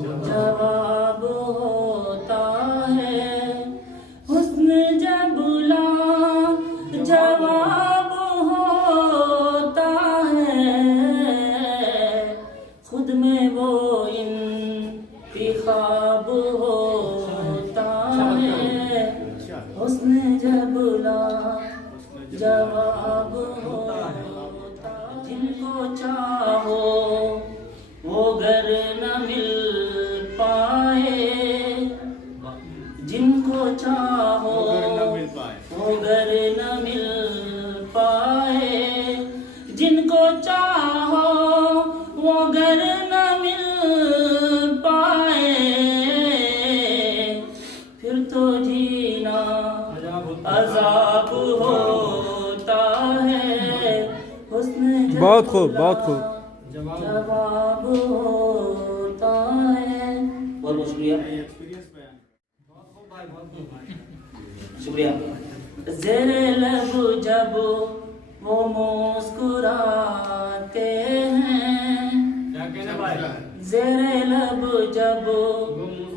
जवाब होता है हुस्न जबुला जवाब होता है खुद में वो इंतिखाब होता है हुस्न जबुला जवाब होता जिनको चाहो वो घर न मिल पाए जिनको चाहो वो घर न मिल पाए जिनको चाहो वो घर न मिल पाए फिर तो जीना अजाब होता है हुस्न बहुत खूब बहुत खूब जवाब होता है। बहुत बहुत शुक्रिया शुक्रिया। ज़ेरे लब जब वो मुस्कुराते हैं ज़ेरे लब जब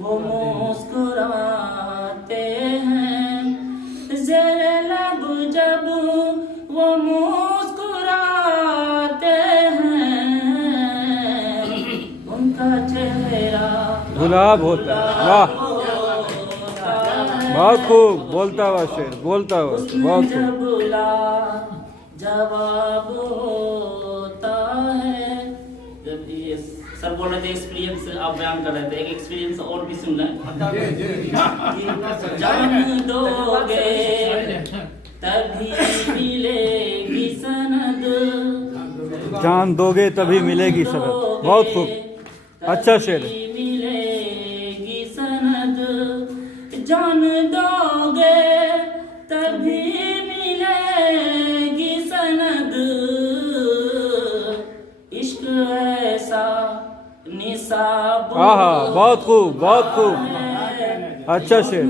वो मुस्कुराते हैं ज़ेरे लब जब वो मुस्कुराते हैं उनका चेहरा गुलाब होता है। वाह बहुत खूब बोलता हुआ शेर बोलता हुआ बहुत खूब जबुला जवाब होता है। जब ये सर बोल रहे थे एक्सपीरियंस आप बयान कर रहे थे एक एक्सपीरियंस और भी सुनना है। जान दोगे तभी मिलेगी सनद जान दोगे तभी मिलेगी सनद बहुत खूब अच्छा शेर है। मिलेगी सनद जान दोगे तभी मिलेगी सनद इश्क ऐसा निसाब आहा बहुत खूब अच्छा शेर